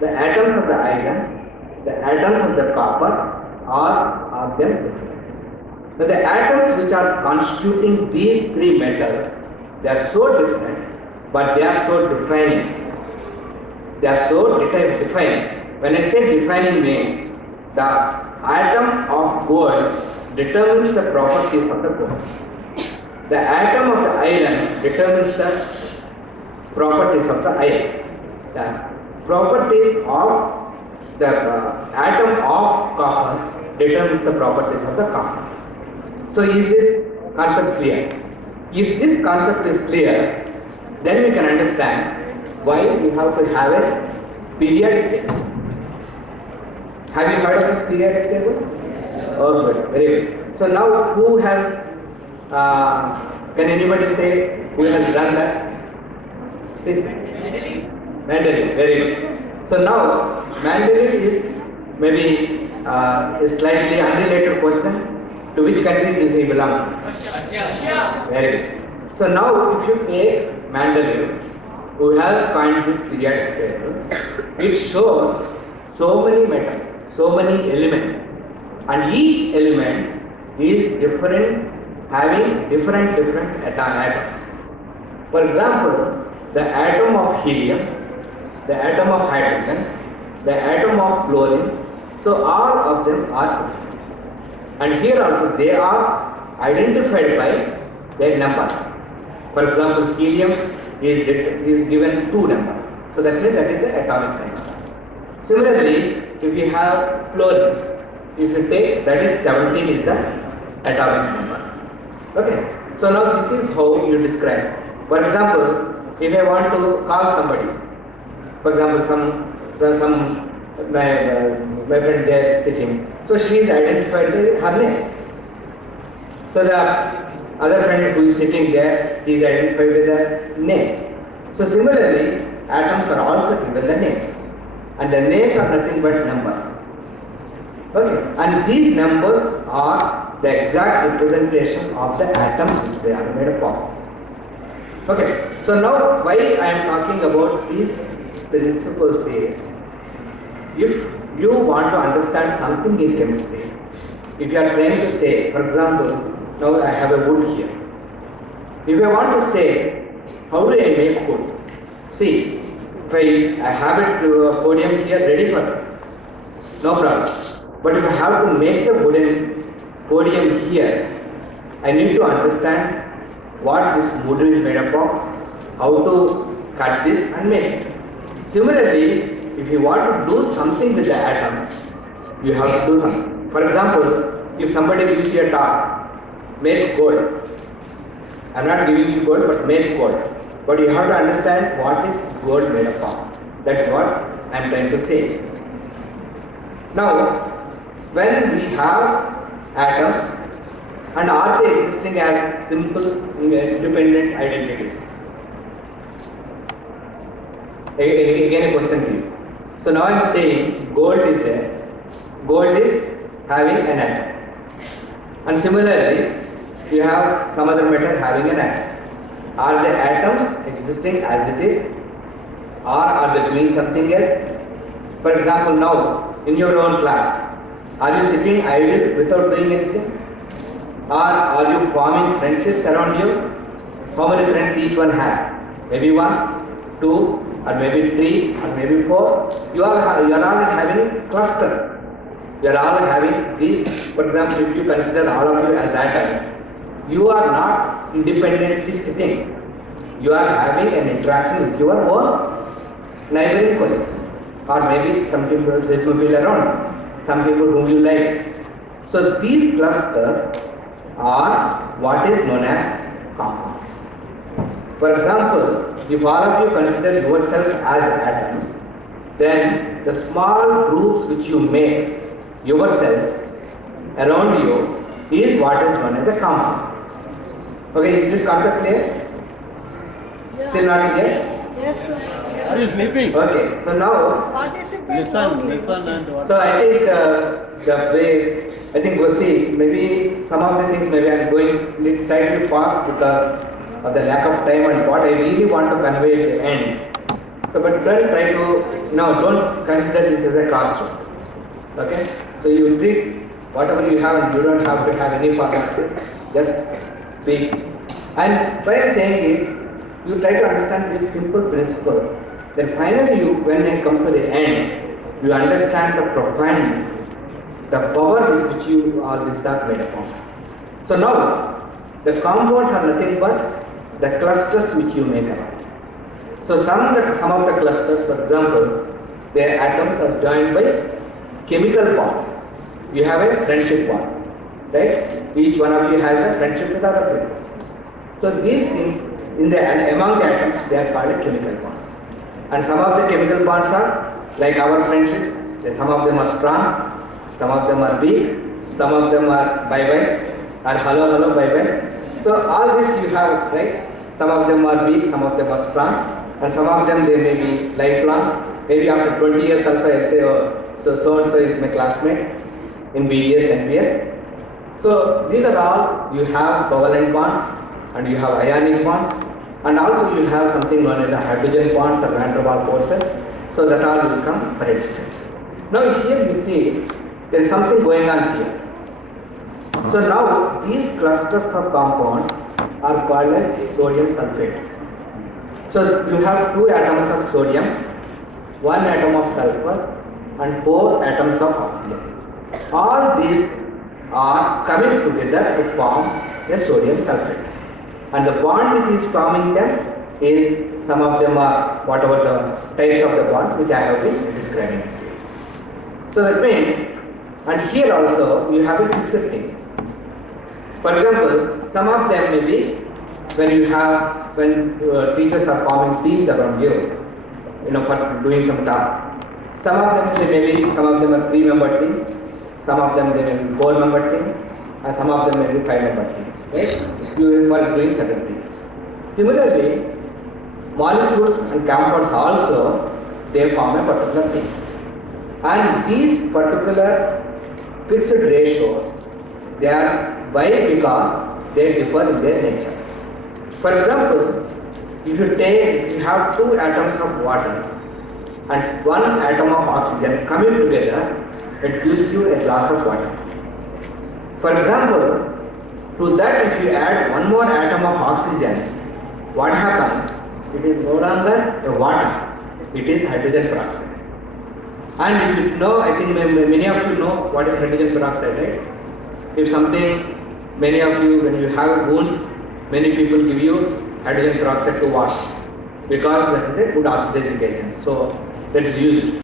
the atoms of the iron, the atoms of the copper are them different. Now the atoms which are constituting these three metals, they are so different, but they are so defining. They are so defining. When I say defining means, the atom of gold determines the properties of the gold. The atom of the iron determines the properties of the iron. The properties of the atom of copper determines the properties of the copper. So is this concept clear? If this concept is clear, then we can understand why we have to have a periodic table. Have you heard of this periodic table? Oh, good, very good. So now who has, can anybody say who has done that? Please. Mendeleev, very good. So now Mendeleev is maybe a slightly unrelated question. To which country does he belong? Russia. Very good. So now if you take Mendeleev, who has coined this periodic table, it shows so many metals, so many elements, and each element is different, having different atoms. For example, the atom of helium, the atom of hydrogen, the atom of chlorine, so all of them are different. And here also they are identified by their number. For example, helium is given 2 number. So that means that is the atomic number. Similarly, if you have chlorine, if you take that is 17 is the atomic number. Okay. So now this is how you describe. For example, if I want to call somebody, for example, my friend there sitting, so she is identified by her name. So the other friend who is sitting there is identified with the name. So similarly, atoms are also given the names, and the names are nothing but numbers. Okay, and these numbers are the exact representation of the atoms which they are made up of. Okay, so now why I am talking about these principles is, if you want to understand something in chemistry, if you are trying to say, for example, now I have a wood here. If I want to say, how do I make wood? See, if I have it a podium here ready for it, no problem. But if I have to make the wooden podium here, I need to understand what this wood is made up of, how to cut this and make it. Similarly, if you want to do something with the atoms, you have to do something. For example, if somebody gives you a task, make gold. I am not giving you gold, but make gold. But you have to understand what is gold made up of. That's what I am trying to say. Now, when we have atoms, and are they existing as simple independent identities? Again a question to you. So now I am saying gold is there. Gold is having an atom. And similarly, you have some other metal having an atom. Are the atoms existing as it is, or are they doing something else? For example, now in your own class, are you sitting idle without doing anything? Or are you forming friendships around you? How many friends each one has? Maybe 1, 2, or maybe 3, or maybe 4. You are all having clusters. You are all having these. For example, if you consider all of you as atoms, you are not independently sitting. You are having an interaction with your own neighboring colleagues, or maybe some people that will be around, some people whom you like. So these clusters are what is known as compounds. For example, if all of you consider yourself as atoms, then the small groups which you make yourself around you is what is known as a compound. Okay, is this concept clear? Yeah. Still not clear? Yes, sir. Are you sleeping? Okay, so now, Participate. Listen and what? so I think we'll see, maybe some of the things maybe I'm going slightly fast because of the lack of time, and what I really want to convey at the end So, but don't try to, don't consider this as a classroom. Okay? So, you treat whatever you have and you don't have to have any formality. Just speak. And what I am saying is, you try to understand this simple principle. Then finally, when you come to the end, you understand the profoundness, the power with which you all these are made up of. So now, the compounds are nothing but the clusters which you make up. So some of the clusters, for example, their atoms are joined by chemical bonds. You have a friendship bond, right? Each one of you has a friendship with other people. So these things among the atoms, they are called chemical bonds. And some of the chemical bonds are like our friendships. Some of them are strong, some of them are weak, some of them are bye-bye or hello, bye-bye. So all this you have, right? Some of them are weak, some of them are strong, and some of them they may be lifelong. Maybe after 20 years also I say, oh, so and so is my classmate in BDS and BS. So these are all, you have covalent bonds and you have ionic bonds, and also you have something known as a hydrogen bonds or van der Waals forces. So that all will come for instance. Now here you see there is something going on here. So now these clusters of compounds are called as sodium sulfate. So you have 2 atoms of sodium, 1 atom of sulfur and 4 atoms of oxygen. All these are coming together to form a sodium sulfate. And the bond which is forming them is, some of them are whatever the types of the bonds which I have been describing. So that means, and here also you have a fixed things. For example, some of them may be when teachers are forming teams around you, for doing some tasks. Some of them some of them are 3-member team, some of them they may be 4-member team, and some of them may be 5-member team. Right? You are doing certain things. Similarly, molecules and compounds also, they form a particular thing. And these particular fixed ratios, they are why? Because they differ in their nature. For example, if you have 2 atoms of water and 1 atom of oxygen coming together, it gives you a glass of water. For example, to that if you add 1 more atom of oxygen, what happens? It is no longer a water, it is hydrogen peroxide. And if you know, I think many of you know what is hydrogen peroxide, right? If something, many of you, when you have wounds, many people give you hydrogen peroxide to wash because that is a good oxidizing agent. So that is used.